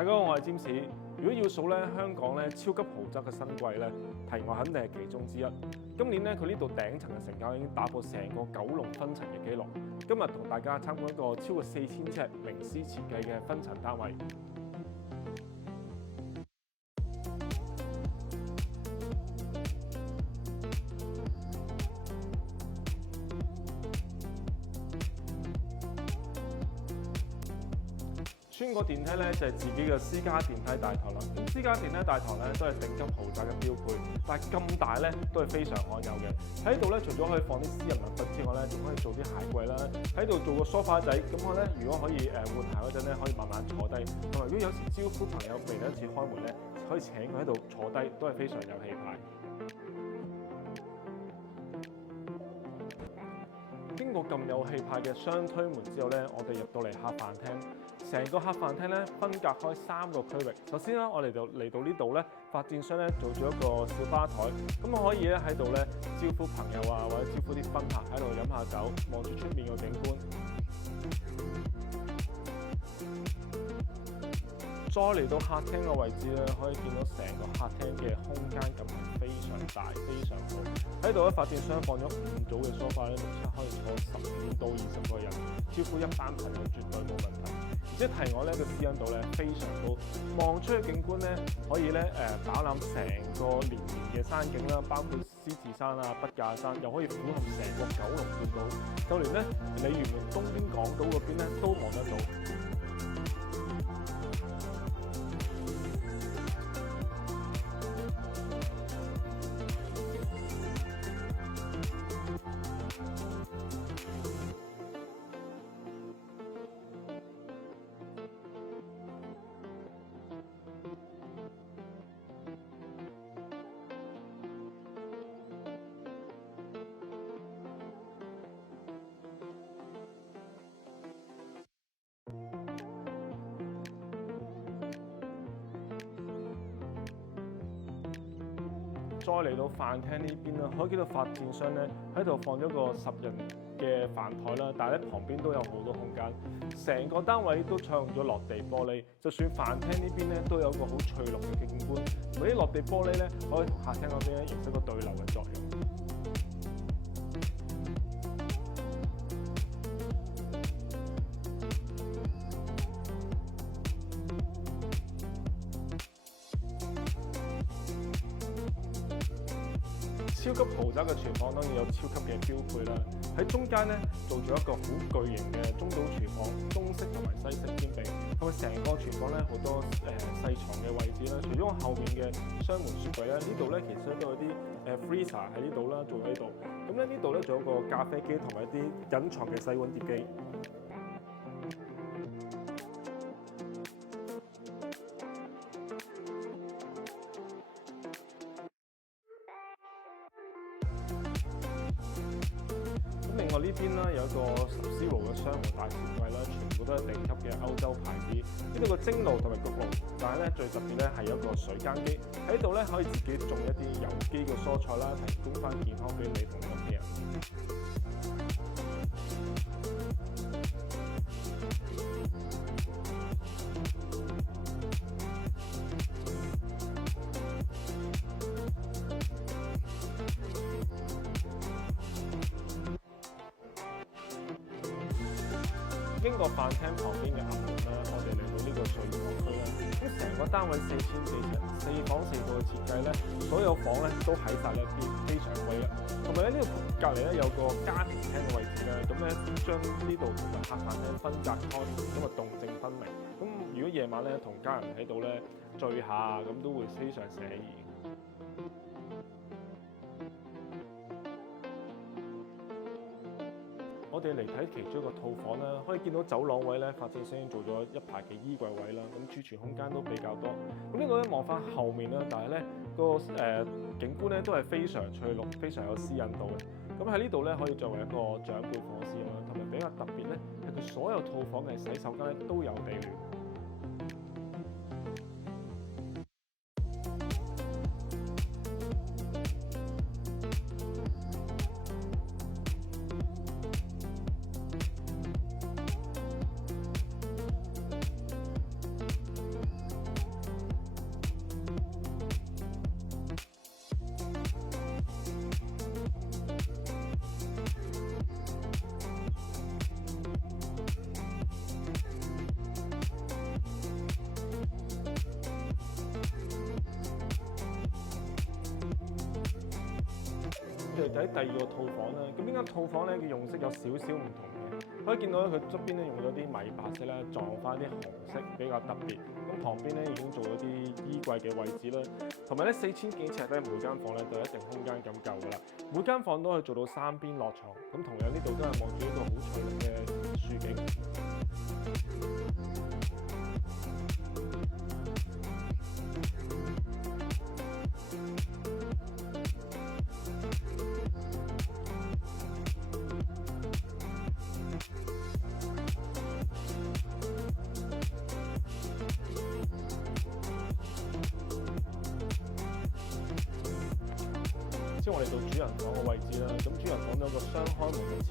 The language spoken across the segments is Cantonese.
大家好，我係占士。如果要數咧香港咧超級豪宅嘅新貴咧，題外肯定係其中之一。今年咧佢呢度頂層嘅成交已經打破成個九龍分層嘅紀錄。今日同大家參觀一個超過4000尺名師設計嘅分層單位。穿過電梯咧就係自己嘅私家電梯大堂啦。咁私家電梯大堂咧都係頂級豪宅嘅標配，但係咁大咧都係非常罕有嘅。喺度咧除咗可以放啲私人物品之外咧，仲可以做啲鞋櫃啦。喺度做個梳化仔，咁我咧如果可以換鞋嗰陣咧，可以慢慢坐低。同埋如果有時招呼朋友未第一次開門咧，可以請佢喺度坐低，都係非常有氣派。經過咁有氣派嘅雙推門之後咧，我哋入到嚟客飯廳。成個客飯廳咧分隔開3個區域。首先啦，我哋就嚟到呢度咧，發展商咧做咗一個小吧台，咁我可以咧喺度咧招呼朋友啊，或者招呼啲賓客喺度飲下酒，望住出面個景觀。再嚟到客廳嘅位置咧，可以見到成個客廳嘅空間感係非常大、非常好。喺度咧，發展商放咗5組嘅梳化咧，目測可以坐15到20個人，招呼一班朋友絕對冇問題。而且題外咧個私隱度咧非常高，望出去景觀咧可以咧飽覽成個連綿嘅山景啦，包括獅子山啊、筆架山，又可以俯瞰成個九龍半島，就連咧鯉魚門東邊港島嗰邊咧都望得到。再嚟到飯廳呢邊啦，可以見到發展商咧喺度放咗個10人嘅飯台啦，但係咧旁邊都有好多空間，成個單位都採用咗落地玻璃，就算飯廳呢邊咧都有個好翠綠嘅景觀，嗰啲落地玻璃咧可以同客廳嗰邊咧形成個對流嘅作用。超級豪宅嘅廚房當然有超級嘅標配啦，喺中間咧做咗一個好巨型嘅中島廚房，中式同埋西式兼備。咁啊成個廚房咧好多細床嘅位置啦，除咗我後面嘅雙門雪櫃咧，呢度咧其實都有啲freezer 喺呢度啦，做喺度。咁咧呢度咧仲有個咖啡機同埋一啲隱藏嘅洗碗碟機。另外呢邊啦，有一個10C 爐嘅雙門大橱櫃啦，全部都係頂級嘅歐洲牌子。呢度個蒸爐同埋焗爐，但係咧最特別咧係有一個水耕機喺度咧，可以自己種一啲有機嘅蔬菜啦，提供翻健康俾你同你屋企人。經過飯廳旁邊嘅暗門啦，我哋嚟到呢個睡房區啦。咁成個單位4000幾尺，4房4個嘅設計咧，所有房咧都喺晒一邊，非常貴啊。同埋咧呢度隔離咧有個家庭廳嘅位置啦，咁咧將呢度同埋客飯廳分隔開，咁啊動靜分明。咁如果夜晚咧同家人喺度咧聚下，咁都會非常寫意。我哋嚟睇其中一個套房啦，可以見到走廊位咧，發展商已經做咗一排嘅衣櫃位啦，咁儲存空間都比較多。咁呢個咧望翻後面啦，但係咧個景觀咧都係非常翠綠，非常有私隱度嘅。咁喺呢度咧可以作為一個長輩房使用啦，同埋比較特別咧係佢所有套房嘅洗手間咧都有地暖。哋睇第二個套房啦。咁呢間套房咧嘅用色有少少唔同嘅，可以見到咧佢側邊咧用咗啲米白色咧撞翻啲紅色，比較特別。咁旁邊咧已經做咗啲衣櫃嘅位置啦，同埋咧4000幾尺咧每間房咧都有一定空間咁夠噶啦。每間房都可以做到3邊落床，咁同樣呢度都係望住一個好翠綠嘅樹景。我哋到主人房嘅位置啦，咁主人房有個雙開門嘅設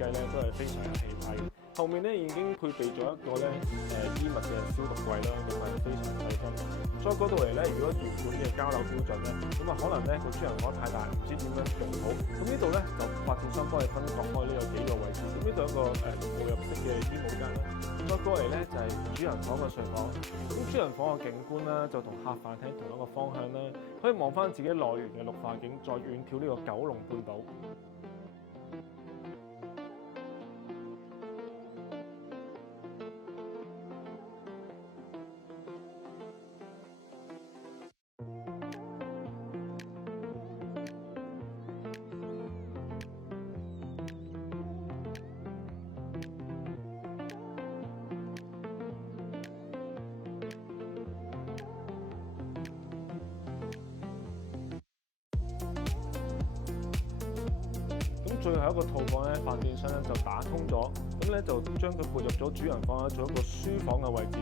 計咧，都係非常有氣派嘅。後面咧已經配備咗一個咧衣物嘅消毒櫃啦，咁係非常細心。再嗰度嚟咧，如果原本嘅交樓標準咧，咁啊可能咧個主人房太大，唔知點樣用好。咁呢度咧就發展商幫你分割開呢有幾個位置。咁呢度有一個無入式嘅衣帽間啦。再過嚟咧就係主人房嘅睡房。咁主人房嘅景觀啦，就同客飯廳同一個方向啦，可以望翻自己內園嘅綠化景，再遠眺呢個九龍半島。最後一個套房咧，發展商咧就打通咗，咁咧就將佢撥入咗主人房做一個書房嘅位置。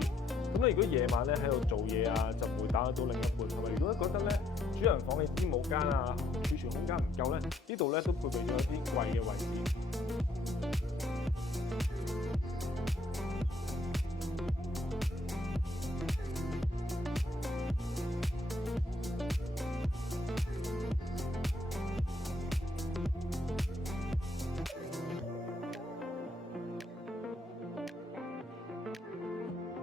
咁咧如果夜晚咧喺度做嘢啊，就唔會打擾到另一半。同埋如果覺得咧主人房嘅衣帽間啊儲存空間唔夠咧，呢度咧都配備咗一啲櫃嘅位置。